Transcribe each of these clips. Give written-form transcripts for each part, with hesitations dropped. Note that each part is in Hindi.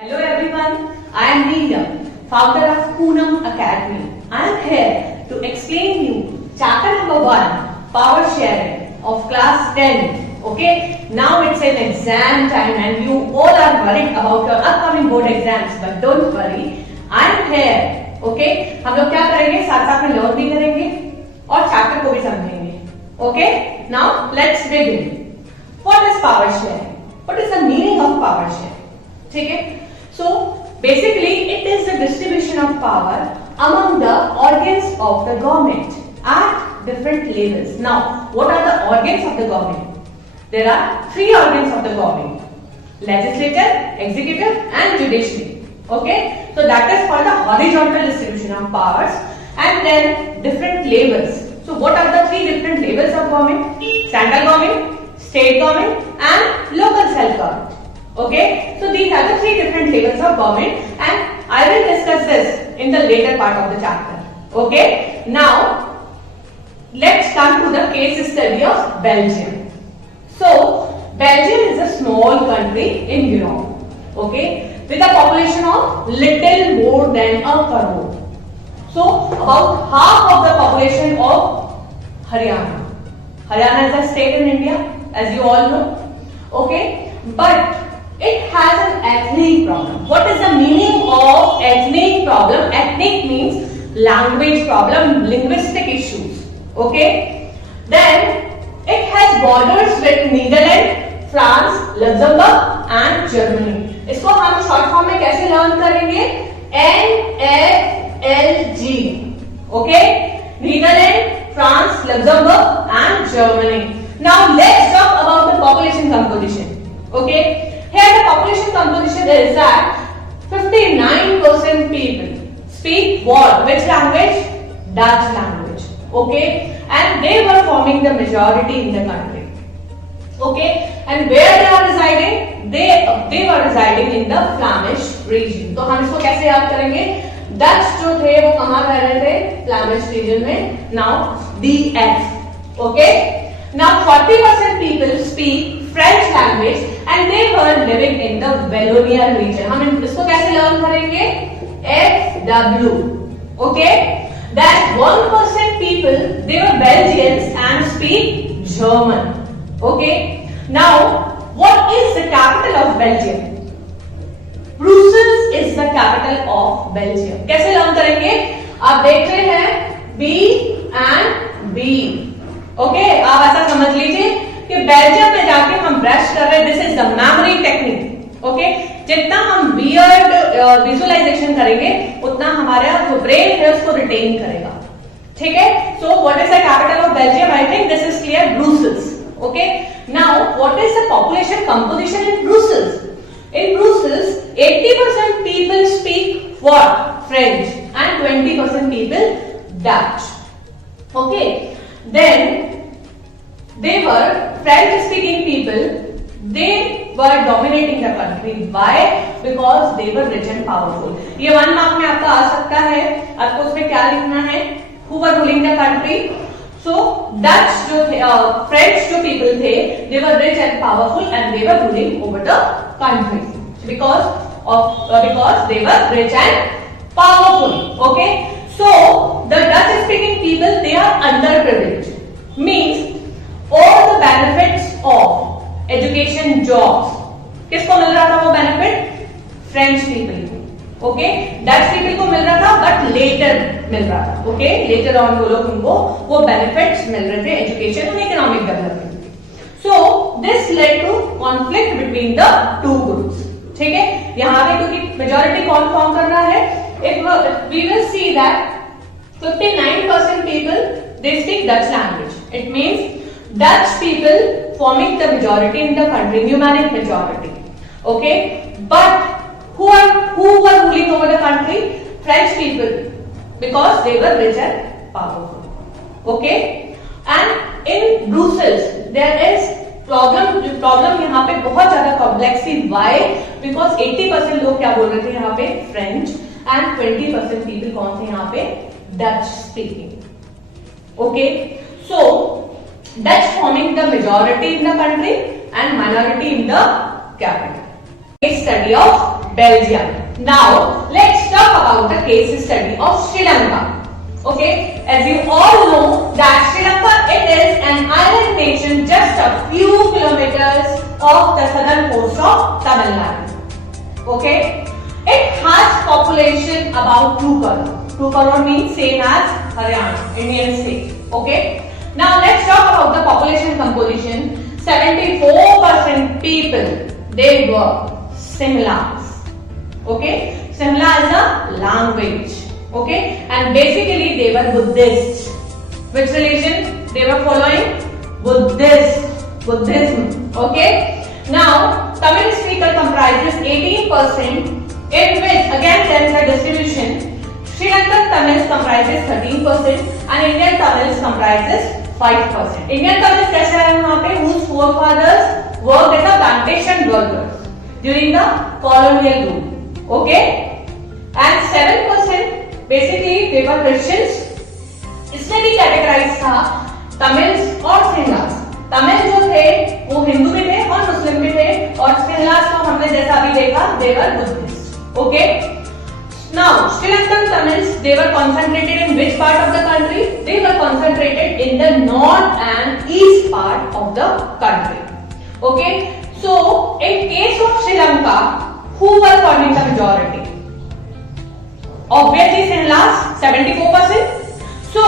Hello everyone, I am Neelam, founder of Poonam Academy. I am here to explain you chapter number 1, power sharing of class 10. Okay, now it's an exam time and you all are worried about your upcoming board exams, but don't worry, I am here. Okay, हम लोग क्या करेंगे, साथ साथ में लर्न भी करेंगे और चैप्टर को भी समझेंगे. Okay, now let's begin. What is power sharing? What is the meaning of power sharing? ठीक है. So basically it is the distribution of power among the organs of the government at different levels. Now what are the organs of the government? There are 3 organs of the government: legislature, executive and judiciary. Okay, so that is called the horizontal distribution of powers, and then different levels. So what are the 3 different levels of government? Central government, state government and local self-government. Okay, so these are the 3 different levels of government and I will discuss this in the later part of the chapter. Okay, now let's come to the case study of Belgium. So Belgium is a small country in Europe, okay, with a population of little more than a crore. So about half of the population of Haryana. Haryana is a state in India, as you all know. Okay, but it has an ethnic problem. What is the meaning of ethnic problem? Ethnic means language problem, linguistic issues. Okay, then it has borders with Netherlands, France, Luxembourg and Germany. इसको हम शॉर्ट फॉर्म में कैसे लर्न करेंगे? NFLG. Okay, Netherlands, France, Luxembourg and Germany. Now let's talk about the population composition. Okay, here the population composition is that 59% people speak what? Which language? Dutch language. Okay, and they were forming the majority in the country. Okay, and where they are residing? They were residing in the Flemish region. तो हम इसको कैसे याद करेंगे? डच जो थे वो कहाँ रह रहे थे? Flemish region में. Now DF. Okay, now 40% people speak French language and they were living in the Wallonian region. हम इसको कैसे लर्न करेंगे? FW. Okay, that 1% people they were Belgians and speak German. Okay, now what is the capital of Belgium? Brussels is the capital of Belgium. कैसे लर्न करेंगे? आप देख रहे हैं B and B. Okay, आप ऐसा समझ लीजिए कि बेल्जियम में जाके हम ब्रश कर रहे हैं. This is the memory technique. Okay, जितना हम वियर्ड विजुअलाइजेशन करेंगे उतना हमारा जो ब्रेन है उसको रिटेन करेगा. ठीक है. So what is the capital of Belgium? I think this is clear. Brussels. Okay, now what is the population composition in Brussels? In Brussels, 80% people speak what? French and 20% people Dutch. Okay, then they were French-speaking people. They were dominating the country. Why? Because they were rich and powerful. ये 1 मार्क में आपका आ सकता है. आपको उसमें क्या लिखना है? Who were ruling the country? So Dutch जो थे, French जो people थे, they were rich and powerful and they were ruling over the country because they were rich and powerful. Okay, so the Dutch-speaking people they are underprivileged. Means all the benefits of education, jobs, किसको मिल रहा था वो benefit? French people को. Okay, Dutch people को मिल रहा था but later मिल रहा था. Okay, later on वो लोग उनको वो benefits मिल रहे थे education and economic development. So this led to conflict between the two groups. ठीक है, यहाँ पे क्योंकि majority कौन फॉर्म कर रहा है? If we will see that 59% people they speak Dutch language. It means Dutch people forming the majority in the country, numeric majority. Okay, but who were ruling over the country? French people, because they were rich and powerful. Okay, and in Brussels there is problem यहाँ पे बहुत ज्यादा कॉम्प्लेक्स थी. Why? Because 80% लोग क्या बोल रहे थे यहाँ पे? French and 20% people कौन थे यहाँ पे? Dutch speaking. Okay, so Dutch forming the majority in the country and minority in the capital. Case study of Belgium. Now let's talk about the case study of Sri Lanka. Okay, as you all know that Sri Lanka, it is an island nation just a few kilometers off the southern coast of Tamil Nadu. Okay, it has population about 2 crore. 2 crore means same as Haryana, Indian state. Okay, now let's talk about the population composition. 74% people, they were Sinhalas. Okay, Sinhala is a language. Okay, and basically they were Buddhists. Which religion they were following? Buddhism. Okay, now Tamil speaker comprises 18%, in which again there is a distribution. Sri Lankan Tamils comprises 13% and Indian Tamils comprises 5%. Indian Tamils कैसे आए वहाँ पे? Whose forefathers worked as a plantation workers during the colonial rule. Okay, and 7% basically they were Christians. इसमें भी कैटेगराइज था तमिल्स और सिंहलास. तमिल जो थे वो हिंदू भी थे और मुस्लिम भी थे, और सिंहलास को हमने जैसा अभी देखा they were Buddhist. Okay. Now, Sri Lankan Tamils, they were concentrated in which part of the country? They were concentrated in the north and east part of the country. Okay, so in case of Sri Lanka, who were forming the majority? Obviously, Sinhalas, 74%. So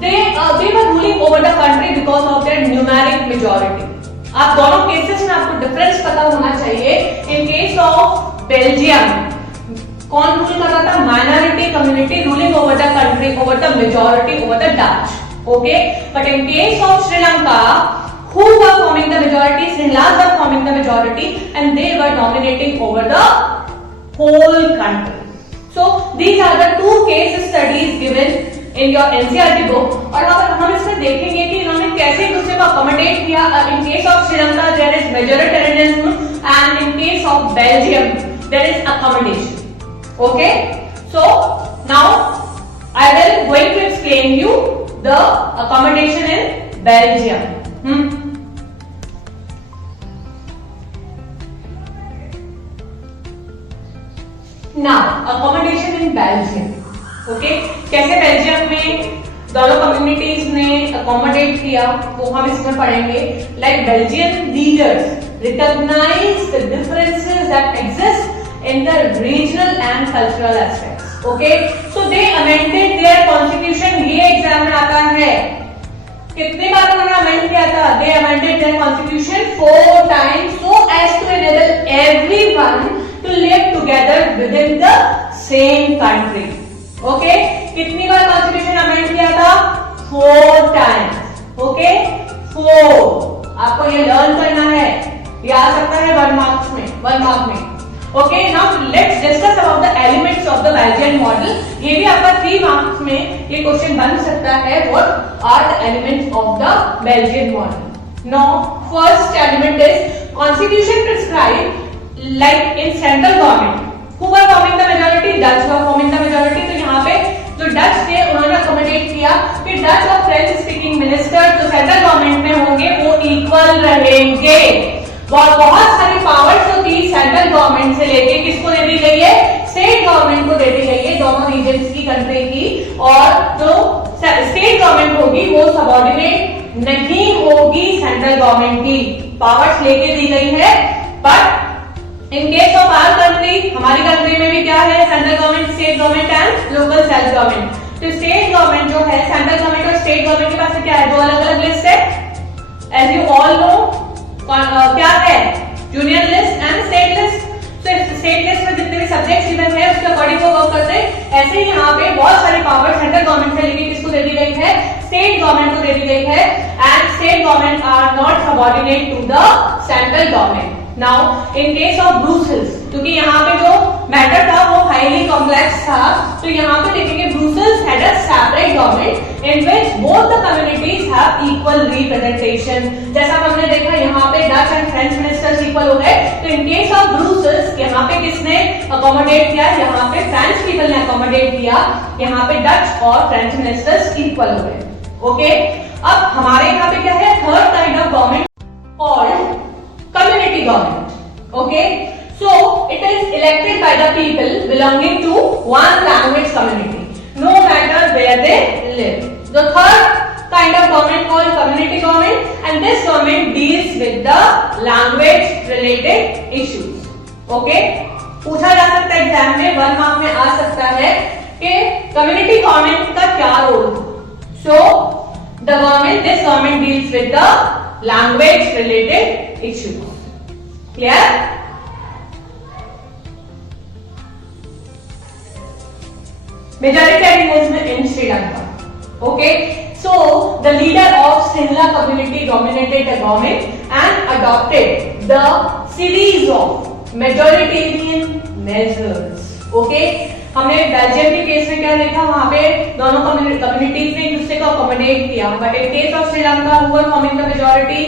they were ruling over the country because of their numeric majority. आप दोनों केसेस में आपको डिफरेंस पता होना चाहिए. In case of Belgium, कौन रूल कर रहा था? Minority community ruling over the country, over the majority, over the Dutch. Okay, but in case of Sri Lanka, who were forming the majority? Sinhalas were forming the majority and they were dominating over the whole country. So these are the two case studies given in your NCERT book. और हम इसमें देखेंगे कि इन्होंने कैसे एक दूसरे को अकोमोडेट किया. In case of Sri Lanka there is majoritarianism and in case of Belgium there is accommodation. Okay, so now I will going to explain you the accommodation in Belgium. Now accommodation in Belgium. Okay, कैसे बेल्जियम में दोनों कम्युनिटीज ने अकोमोडेट किया वो हम इसमें पढ़ेंगे. Like Belgian leaders recognize the differences that exist in the regional and cultural aspects. Okay, so they amended their constitution. ये एग्जाम में आता है. कितनी बार उन्होंने अमेंड किया था? They amended their constitution 4 times so as to enable everyone to live together within the same country. Okay, कितनी बार कॉन्स्टिट्यूशन अमेंड किया था? 4 times. Okay, 4. आपको ये लर्न करना है, ये आ सकता है 1 मार्क में. Okay, now let's discuss about the elements of the Belgian model. ये भी आपका 3 मार्क्स में ये क्वेश्चन बन सकता है. What are the elements of the Belgian model? Now, first element is constitution prescribed like in central government. Who were forming the majority? Dutch were forming the majority. तो यहाँ पे जो डच थे उन्होंने अकोमोडेट किया कि डच और फ्रेंच स्पीकिंग मिनिस्टर जो सेंट्रल गवर्नमेंट में होंगे वो इक्वल रहेंगे. और बहुत सारी पावर्स जो थी सेंट्रल गवर्नमेंट से लेके किसको दे दी गई है? स्टेट गवर्नमेंट को दे दी गई है, दोनों रीजन्स की कंट्री की. और जो स्टेट गवर्नमेंट होगी वो सबऑर्डिनेट नहीं होगी सेंट्रल गवर्नमेंट की. पावर्स लेके दी गई है. But in case of our country, हमारी कंट्री में भी क्या है? Central government, state government and local self government. तो स्टेट गवर्नमेंट जो है, सेंट्रल गवर्नमेंट और स्टेट गवर्नमेंट के पास क्या है? 2 अलग अलग लिस्ट है. एज यू ऑल नो क्या है? Union list and state list. तो स्टेट लिस्ट में जितने भी सब्जेक्ट्स गिवन है उसके अकॉर्डिंग वो वर्क करते हैं. ऐसे ही यहाँ पे बहुत सारी पावर सेंट्रल गवर्नमेंट से लेके किसको दे दी गई है? स्टेट गवर्नमेंट को दे दी गई है. And state government are not subordinate to the central government. Now in case of Brussels, क्योंकि यहाँ पे जो मैटर था वो हाईली कॉम्प्लेक्स था, तो यहाँ पे देखेंगे Brussels had a separate government in which both the communities have equal representation. जैसा हमने देखा यहाँ पे Dutch and French ministers equal हो गए. तो इन केस ऑफ ब्रुसेल्स यहाँ पे किसने अकोमोडेट किया? यहाँ पे फ्रेंच पीपल ने अकोमोडेट किया. यहाँ पे डच और फ्रेंच मिनिस्टर्स इक्वल हो गए. ओके, अब हमारे यहाँ पे क्या है? Third kind of government called community government. Okay, So it is elected by the people belonging to one language community, no matter where they live. The third kind of government called community government, and this government deals with the language related issues. Okay, पूछा जा सकता है एग्जाम में, 1 मार्क में आ सकता है कि कम्युनिटी गवर्नमेंट का क्या रोल। So the government, this government deals with the language related issues. Clear? Majoritarian Muslim in Sri Lanka. Okay, so the leader of Sinhala community dominated the government and adopted the series of majoritarian measures. Okay, हमने बेल्जियम के केस में क्या देखा, वहां पे दोनों कम्युनिटीज ने एक दूसरे को अकोमोडेट किया, but in case of Sri Lanka हुआ फॉर्मिंग द मेजॉरिटी,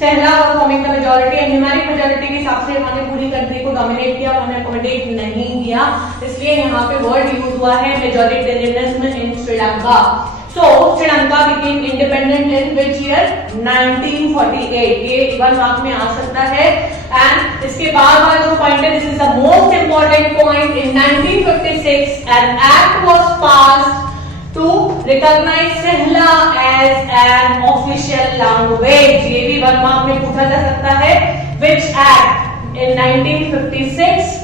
सहला और forming the majority and numeric majority के हिसाब से उन्होंने पूरी कंट्री को डोमिनेट किया, उन्होंने अकोमोडेट नहीं किया, इसलिए यहाँ पे वर्ड यूज हुआ है majoritarianism in Sri Lanka. So Sri Lanka became independent in which year? 1948. ये 1 मार्क में आ सकता है। एंड इसके बाद वाला जो पॉइंट है, this is the most important point, in 1956 an act was passed to recognize Sinhala as an official language. ये भी 1 मार्क में पूछा जा सकता है। Which act? In 1956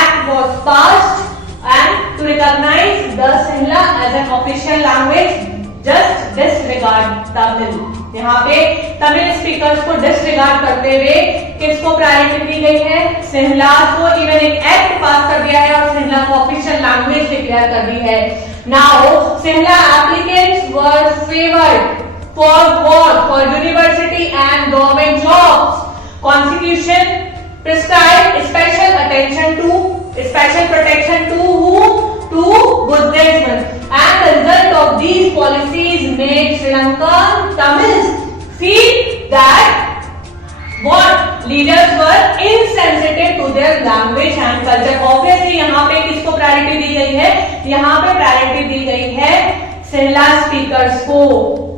act was passed and to recognize the Sinhala as an official language. Just disregard Tamil. यहाँ पे तमिल स्पीकर्स को डिसरिगार्ड करते हुए किसको प्रायोरिटी दी गई है? सिंहला को। इवन एक एक्ट पास कर दिया है और सिंहला को ऑफिशियल लैंग्वेज डिक्लेयर कर दी है। Now Sinhala applicants were favoured for what? For university and government jobs. Constitution prescribe special attention to, special protection to who? To Buddhism. And the result of these policies made Sri Lankan Tamils feel that what? Leaders were insensitive to their language and culture. Obviously यहाँ पे किसको प्रायोरिटी दी गई है? यहाँ पे प्रायोरिटी दी गई है सिंहला स्पीकर्स को,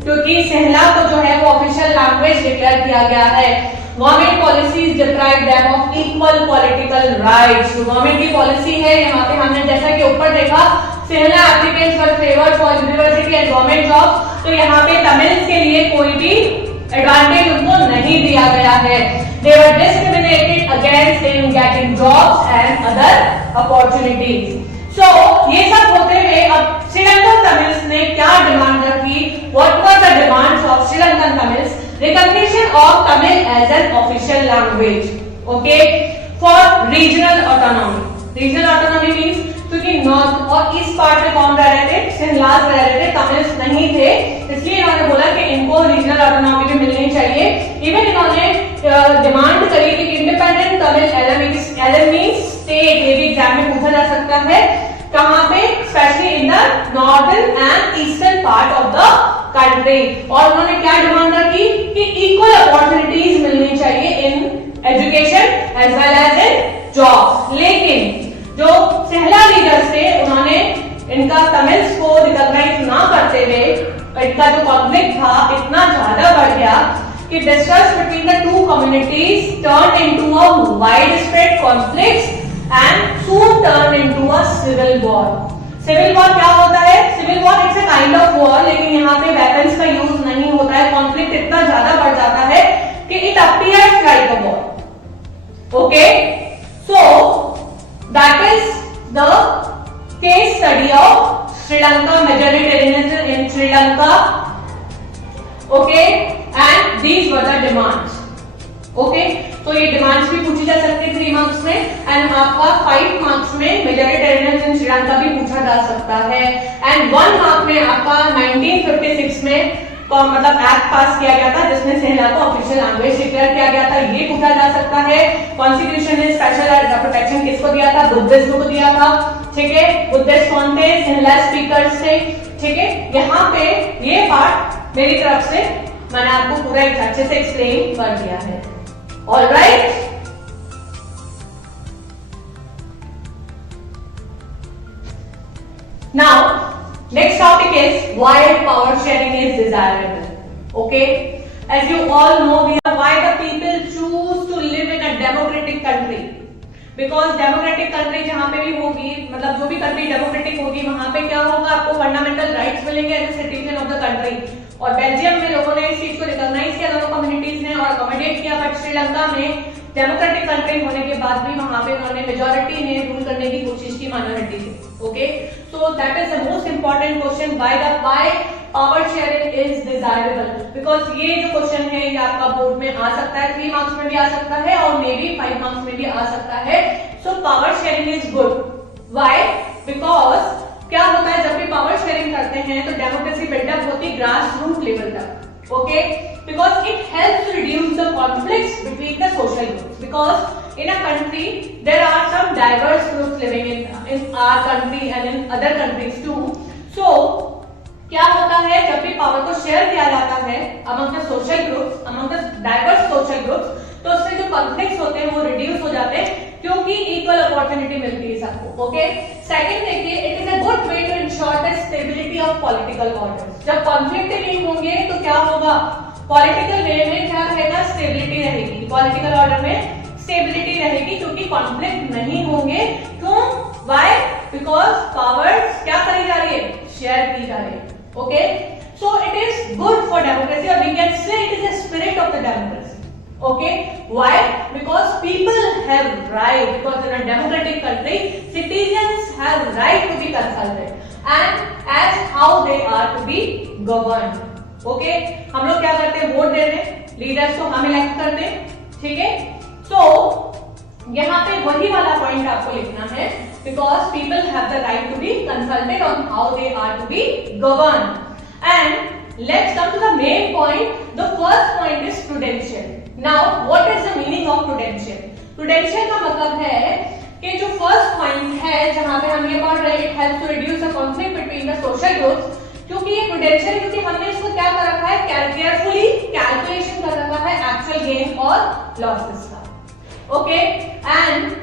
क्योंकि सिंहला को जो है वो ऑफिशियल लैंग्वेज डिक्लेयर किया गया है। Government policies deprive them of equal political rights. जो गवर्नमेंट की पॉलिसी है, यहाँ पे हमने जैसा कि ऊपर देखा, Sinhala applicants were favoured for university and government jobs, तो यहाँ पे तमिल्स के लिए कोई भी एडवांटेज उनको नहीं दिया गया है। They were discriminated against in getting jobs and other opportunities. So ये सब होते हुए अब श्रीलंकन तमिल्स ने क्या डिमांड रखी? What were the demands of Sri Lankan Tamils? Recognition of Tamil as an official language, okay, for regional autonomy. Regional autonomy means क्योंकि नॉर्थ और ईस्ट पार्ट में कौन रह रहे थे? सिंहलास रह रहे थे, तमिल्स नहीं थे, इसलिए इन्होंने बोला कि इनको रीजनल ऑटोनॉमी भी मिलनी चाहिए। इवन इन्होंने डिमांड करी कि independent Tamil LM means state, ये भी एग्जाम में पूछा जा सकता है, कहां पे? Specially in the northern and eastern part of the country. और उन्होंने क्या डिमांड रखी कि इक्वल अपॉर्चुनिटीज मिलनी चाहिए in education as well as in jobs. लेकिन जो सिंहला लीडर्स थे, उन्होंने इनका तमिल्स को रिकॉग्नाइज ना करते हुए इनका जो कॉन्फ्लिक्ट था इतना ज्यादा बढ़ गया कि distrust between the two communities turn into a wide spread conflicts and soon turned into a civil war. Civil war क्या होता है? Civil war it's a kind of war, लेकिन यहाँ पे weapons का यूज नहीं होता है। कॉन्फ्लिक्ट इतना ज्यादा बढ़ जाता है कि it appears like a war. Okay, so that is the case study of Sri Lanka, majoritarianism in Sri Lanka. Okay, and these were the demands. Okay, तो ये डिमांड्स भी पूछी जा सकती है 3 मार्क्स में, एंड आपका 5 मार्क्स में मेजॉरिटेरियनिज्म इन श्रीलंका भी पूछा जा सकता है, एंड 1 मार्क में आपका 1956 में मतलब एक्ट पास किया गया था जिसमें सिंहला को ऑफिशियल लैंग्वेज डिक्लेयर किया गया था, ये पूछा जा सकता है। कॉन्स्टिट्यूशन ने स्पेशल प्रोटेक्शन किसको दिया था? बुद्धिस्ट को दिया था, ठीक है। बुद्धिस्ट कौन थे? सिंहला स्पीकर्स थे, ठीक है। यहाँ पे ये पार्ट मेरी तरफ से मैंने आपको पूरा अच्छे से एक्सप्लेन कर दिया है। All right. Now, next topic is why power sharing is desirable. Okay, as you all know, why the people choose to live in a democratic country. Because democratic country जहां पे भी होगी, मतलब जो भी कंट्री डेमोक्रेटिक होगी वहां पे क्या होगा, आपको फंडामेंटल राइट्स मिलेंगे as a citizen of the country. और बेल्जियम में लोगों ने इस चीज को रिकॉग्नाइज किया, दोनों कम्युनिटीज ने, और अकोमोडेट किया। बट श्रीलंका में डेमोक्रेटिक कंट्री होने के बाद भी वहां पे उन्होंने मेजॉरिटी ने रूल करने की कोशिश की माइनॉरिटी से। Okay, so that is the most important question, why power sharing is desirable. Because ये जो क्वेश्चन है ये आपका बोर्ड में आ सकता है, 3 मार्क्स में भी आ सकता है और मे बी 5 मार्क्स में भी आ सकता है। So power sharing is good, why? Because क्या होता है, जब भी पावर शेयरिंग करते हैं तो डेमोक्रेसी बिल्डअप होती है ग्रास रूट लेवल तक। Okay, because it helps to reduce the conflicts between the social groups. Because in a country there are some diverse groups living in our country and in other countries too. So क्या होता है, जब भी पावर को शेयर किया जाता है among the social groups, among the diverse social groups, तो उससे जो कॉन्फ्लिक्ट्स होते हैं वो रिड्यूस हो जाते हैं क्योंकि इक्वल अपॉर्चुनिटी मिलती है सबको। ओके, सेकंड देखिए, it is a good way to ensure the stability of political order. जब कॉन्फ्लिक्ट नहीं होंगे तो क्या होगा, पॉलिटिकल वे में क्या रहेगा, स्टेबिलिटी रहेगी, पॉलिटिकल ऑर्डर में स्टेबिलिटी रहेगी क्योंकि कॉन्फ्लिक्ट नहीं होंगे। क्यों? व्हाई? बिकॉज पावर्स क्या करी जा रही है, शेयर की जा रही है। Okay, so it is good for democracy और we can say it is the spirit of the democracy. Okay, why? Because people have right, because in a democratic country citizens have right to be consulted and as how they are to be governed. Okay, हम लोग क्या करते हैं, वोट देते हैं, लीडर्स को हम इलेक्ट करते हैं, ठीक है। सो यहाँ पे वही वाला पॉइंट आपको लिखना है, because people have the right to be consulted on how they are to be governed. And let's come to the main point. The first point is prudential. Now, what is the meaning of prudential? Prudential का मतलब है कि जो फर्स्ट पॉइंट है जहां पे हम ये पढ़ रहे हैं, it helps to reduce the conflict between the social groups, क्योंकि ये prudential है क्योंकि हमने इसको क्या कर रखा है, केयरफुली कैलकुलेशन कर रखा है एक्चुअल गेन और लॉसेस का। Okay, and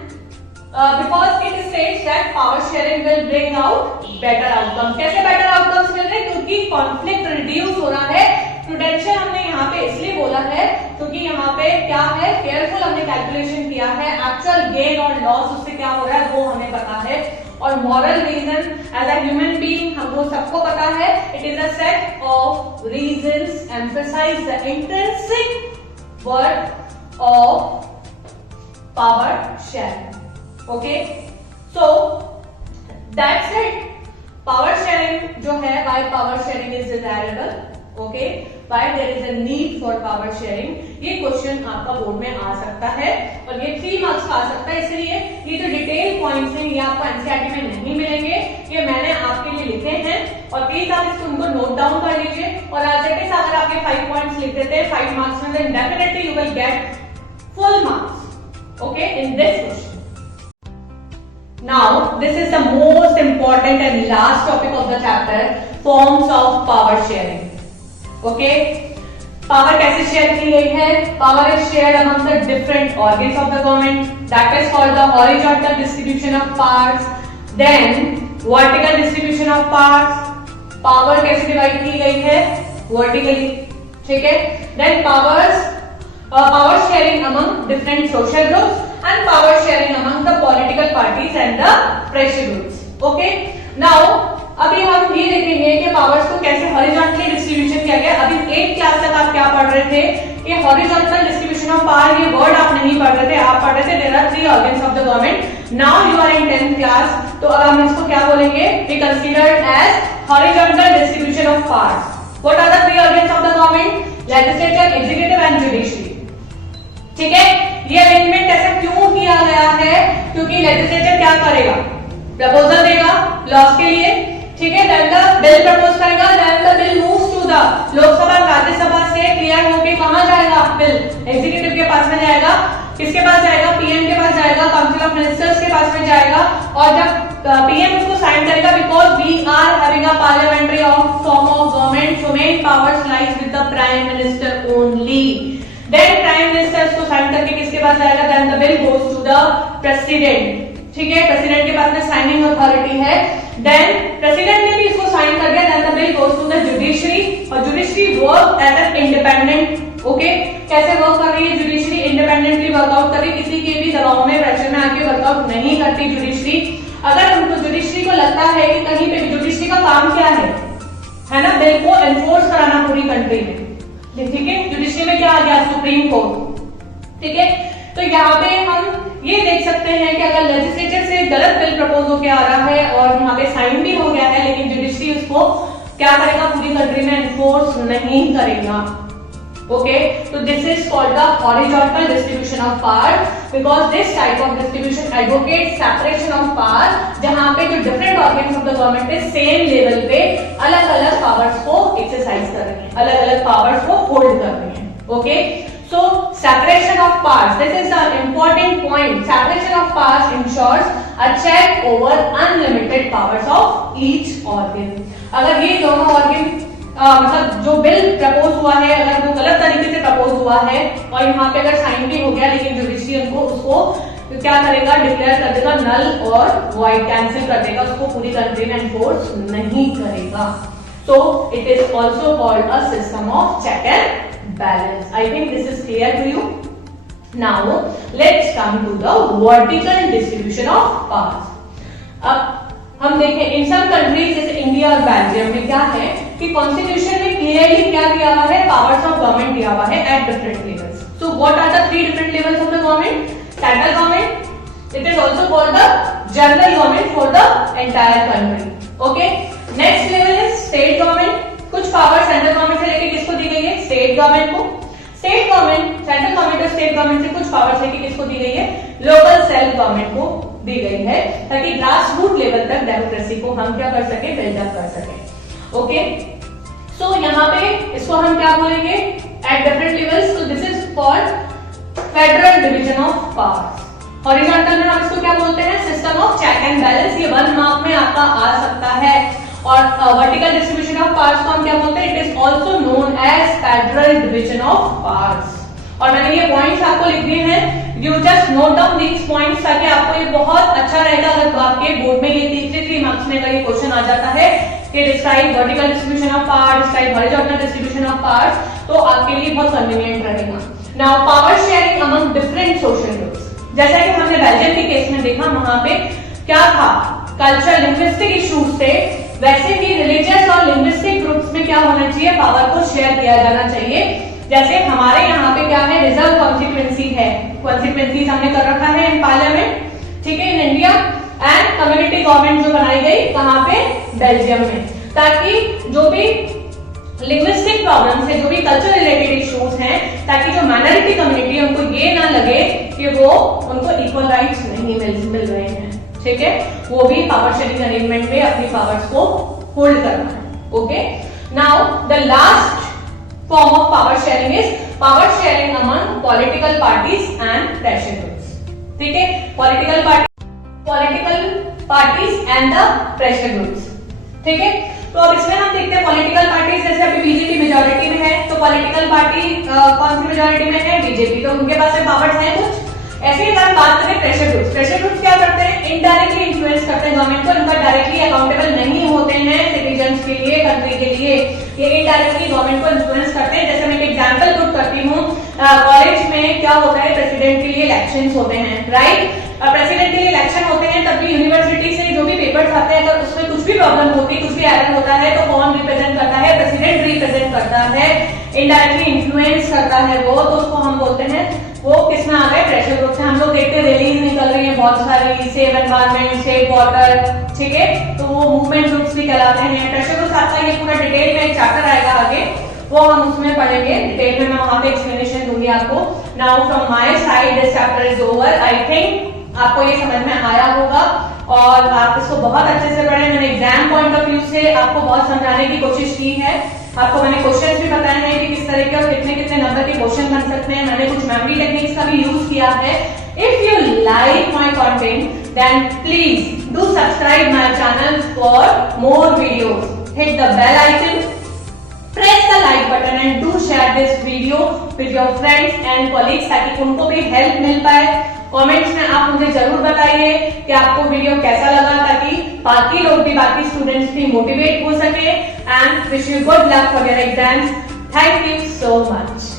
because it states that power sharing will bring out better outcomes. कैसे better outcomes मिल रहे हैं, क्योंकि conflict reduce हो रहा है। prudential हमने यहाँ पे इसलिए बोला है क्योंकि यहाँ पे क्या है, केयरफुल हमने कैलकुलेशन किया है, एक्चुअल गेन और लॉस उससे क्या हो रहा है वो हमें पता है। और moral reason as a human being हमको सबको पता है, it is a set of reasons emphasise the intrinsic worth of power sharing. Okay, so that's it. Power sharing जो है, why power sharing is desirable, okay, why there is a need for power sharing, ये क्वेश्चन आपका बोर्ड में आ सकता है और ये 3 मार्क्स का आ सकता है। इसलिए ये जो डिटेल पॉइंट्स हैं ये आपको एनसीईआरटी में नहीं मिलेंगे, ये मैंने आपके लिए लिखे हैं और प्लीज आप इसको उनको नोट डाउन कर लीजिए। और एज इट इज अगर आपके 5 पॉइंट्स लिख देते हैं 5 मार्क्स में, then definitely you will get full marks, okay, in this question. Now, this is the most important and last topic of the chapter, forms of power sharing. Okay, power कैसे शेयर की गई है? Power is shared among the different organs of the government. That is called the horizontal distribution of powers. Then vertical distribution of powers. Power कैसे डिवाइड की गई है? Vertically, ठीक है? Then power sharing among different social groups. And power sharing among the political parties and the pressure groups. Okay. Now, अभी हम ये देखेंगे कि पावर्स को कैसे हॉरिजॉन्टली डिस्ट्रीब्यूशन किया गया। अभी 8th क्लास तक आप क्या पढ़ रहे थे कि हॉरिजॉन्टल डिस्ट्रीब्यूशन ऑफ पावर, ये वर्ड आप नहीं पढ़ रहे थे, आप पढ़ रहे थे there are 3 organs of the government. Now you are in 10th class, तो अब हम इसको क्या बोलेंगे, we considered as horizontal distribution of powers. What are the 3 organs of the government? Legislature, executive and judiciary. ठीक है, ये अरेंजमेंट ऐसा क्यों किया गया है, क्योंकि लेजिस्लेचर क्या करेगा, प्रपोजल देगा लॉस के लिए, ठीक है, देन द बिल प्रपोज करेगा, then the bill moves to the Lok Sabha, Rajya Sabha से क्लियर होके कहां जाएगा, बिल एग्जीक्यूटिव के पास में जाएगा, किसके पास जाएगा, पीएम के पास जाएगा, काउंसिल ऑफ मिनिस्टर्स के पास में जाएगा, और जब पीएम उसको साइन करेगा, because we are having a parliamentary form of government, so main powers lies with the prime minister only. Then prime minister इसको साइन करके किसके पास जाएगा, then the bill goes to the president, ठीक है, प्रेसिडेंट के पास में साइनिंग अथॉरिटी है, देन प्रेसिडेंट ने भी इसको साइन कर दिया, then the bill goes to the judiciary, और judiciary work as an independent okay कैसे वर्क कर रही है जुडिशरी? इंडिपेंडेंटली वर्कआउट कर रही है, किसी के भी दबाव में प्रेशर में आके वर्कआउट नहीं करती जुडिशरी। अगर उनको जुडिशरी को लगता है कि कहीं पे भी जुडिशरी का काम क्या है ना, बिल को एनफोर्स कराना पूरी कंट्री में, ठीक है। जुडिशरी में क्या आ गया? सुप्रीम कोर्ट, ठीक है। तो यहाँ पे हम ये देख सकते हैं कि अगर लेजिस्लेचर से गलत बिल प्रपोज होकर आ रहा है और यहाँ पे साइन भी हो गया है, लेकिन जुडिशरी उसको क्या करेगा? पूरी कंट्री में एनफोर्स नहीं करेगा। Okay, so this is called the horizontal distribution of power because this type of distribution advocates separation of power, जहाँ पे जो different organs of the government पे same level पे अलग-अलग powers को exercise कर रहे हैं, अलग-अलग powers को hold कर रहे हैं। Okay, so separation of powers, this is the important point. Separation of powers ensures a check over unlimited powers of each organ. अगर ये दोनों organ मतलब जो बिल प्रपोज हुआ है अगर वो गलत तरीके से प्रपोज हुआ है और यहाँ पे अगर साइन भी हो गया, लेकिन जुडिशरी उनको उसको क्या करेगा? डिक्लेयर कर देगा नल और वॉइड, कैंसिल कर देगा, उसको पूरी कंट्री में एनफोर्स नहीं करेगा। So it is also called a system of check and balance. I think this is clear to you. Now let's come to the vertical distribution of powers. अब हम देखें इन सम कंट्रीज जैसे इंडिया और बेल्जियम में क्या है कि कॉन्स्टिट्यूशन में क्लियरली क्या दिया हुआ है? पावर्स ऑफ गवर्नमेंट दिया हुआ है at different levels. So what are the 3 different levels of the government? Central government, it is also called the general government for the entire country. Okay, next level is state government. कुछ पावर सेंट्रल गवर्नमेंट से लेके किसको दी गई है? स्टेट गवर्नमेंट को। स्टेट गवर्नमेंट, सेंट्रल गवर्नमेंट और स्टेट गवर्नमेंट से कुछ पावर्स लेके किसको दी गई है? लोकल सेल्फ गवर्नमेंट को दी गई है, ताकि ग्रास रूट लेवल तक डेमोक्रेसी को हम क्या कर सके? बिल्डअप कर सके। ओके, सो यहाँ पे इसको हम क्या बोलेंगे? At different levels. So this is called federal division of powers. Horizontal में हम इसको क्या बोलते हैं? System of check and balance. ये 1 मार्क में आपका आ सकता है। और वर्टिकल डिस्ट्रीब्यूशन ऑफ पावर्स को हम क्या बोलते हैं? It is also known as federal division of powers. और मैंने ये पॉइंट्स आपको लिख दिए हैं, you just note down these points ताकि आपको ये बहुत अच्छा रहेगा। अगर आपके बोर्ड में ये 3 मार्क्स में अगर ये क्वेश्चन आ जाता है कि describe vertical distribution of power, describe horizontal distribution of powers, तो आपके लिए बहुत कन्वीनियंट रहेगा। Now power sharing among different social groups, जैसा कि हमने बेल्जियम के केस में देखा, वहां पे क्या था? कल्चर लिंग्विस्टिक इश्यूज थे, वैसे ही रिलीजियस और लिंग्विस्टिक ग्रुप्स में क्या होना चाहिए? पावर को शेयर किया जाना चाहिए। जैसे हमारे यहाँ पे क्या है? रिजर्व कॉन्स्टिट्यूएंसी है, कॉन्स्टिट्यूएंसीज हमने कर रखा है इन पार्लियामेंट, ठीक है, in India. And community government जो बनाई गई कहाँ पे? बेल्जियम में, ताकि जो भी लिंग्विस्टिक प्रॉब्लम्स है, जो भी कल्चर रिलेटेड इश्यूज हैं, ताकि जो माइनॉरिटी कम्युनिटी है उनको ये ना लगे कि वो उनको इक्वल राइट्स नहीं मिल रहे हैं, ठीक है, वो भी पावर शेयरिंग अरेंजमेंट में अपनी पावर्स को होल्ड करना है। Okay, now the last form of power sharing is power sharing among political parties and pressure groups. ठीक है, political parties and the pressure groups, ठीक है। तो अब इसमें हम देखते हैं पॉलिटिकल पार्टीज, जैसे अभी बीजेपी मेजॉरिटी में है, तो पॉलिटिकल पार्टी कौन सी मेजॉरिटी में है? बीजेपी, तो उनके पास पावर्स है कुछ। ऐसे ही अगर बात करें प्रेशर ग्रुप्स, प्रेशर ग्रुप्स क्या करते हैं? इनडायरेक्टली इन्फ्लुएंस करते हैं गवर्नमेंट को, इनका डायरेक्टली अकाउंटेबल नहीं होते हैं सिटीजन्स के लिए, कंट्री के लिए, ये इनडायरेक्टली गवर्नमेंट को इन्फ्लुएंस करते हैं। जैसे मैं एक एग्जांपल पुट करती हूँ, कॉलेज में क्या होता है? प्रेसिडेंट के लिए इलेक्शंस होते हैं, राइट? प्रेसिडेंट के लिए इलेक्शन होते हैं, तब भी यूनिवर्सिटी से जो भी पेपर्स आते हैं, अगर उसमें कुछ भी प्रॉब्लम होती है, कुछ भी एरर होता है, तो कौन रिप्रेजेंट करता है? प्रेसिडेंट रिप्रेजेंट करता है, इनडायरेक्टली इन्फ्लुएंस करता है वो, तो उसको हम बोलते हैं, वो किसमें आ गए? प्रेशर ग्रुप से। हम लोग देखते हैं रैलीज निकल रही है बहुत सारी, सेव एनवायरमेंट, सेव वाटर, ठीक है, तो वो मूवमेंट ग्रुप्स भी कहलाते हैं। प्रेशर ग्रुप आपका ये पूरा डिटेल में एक चैप्टर आएगा आगे, वो हम उसमें पढ़ेंगे डिटेल में, मैं वहां पे एक्सप्लेनेशन दूंगी आपको। Now from my side this chapter is over. I think आपको ये समझ में आया होगा और आप इसको बहुत अच्छे से पढ़े। मैंने एग्जाम पॉइंट ऑफ व्यू से आपको बहुत समझाने की कोशिश की है, आपको मैंने क्वेश्चंस भी बताए हैं कि किस तरह के और कितने कितने नंबर के क्वेश्चन बन सकते हैं। मैंने कुछ मेमोरी टेक्निक्स का भी यूज किया है। If you like my content then please do subscribe my channel for more videos. Hit the bell icon, press the like button and do share this video with your friends and colleagues ताकि उनको भी हेल्प मिल पाए। कमेंट्स में आप मुझे जरूर बताइए कि आपको वीडियो कैसा लगा, ताकि बाकी लोग भी, बाकी स्टूडेंट्स भी मोटिवेट हो सके। And wish you good luck for your exams. Thank you so much.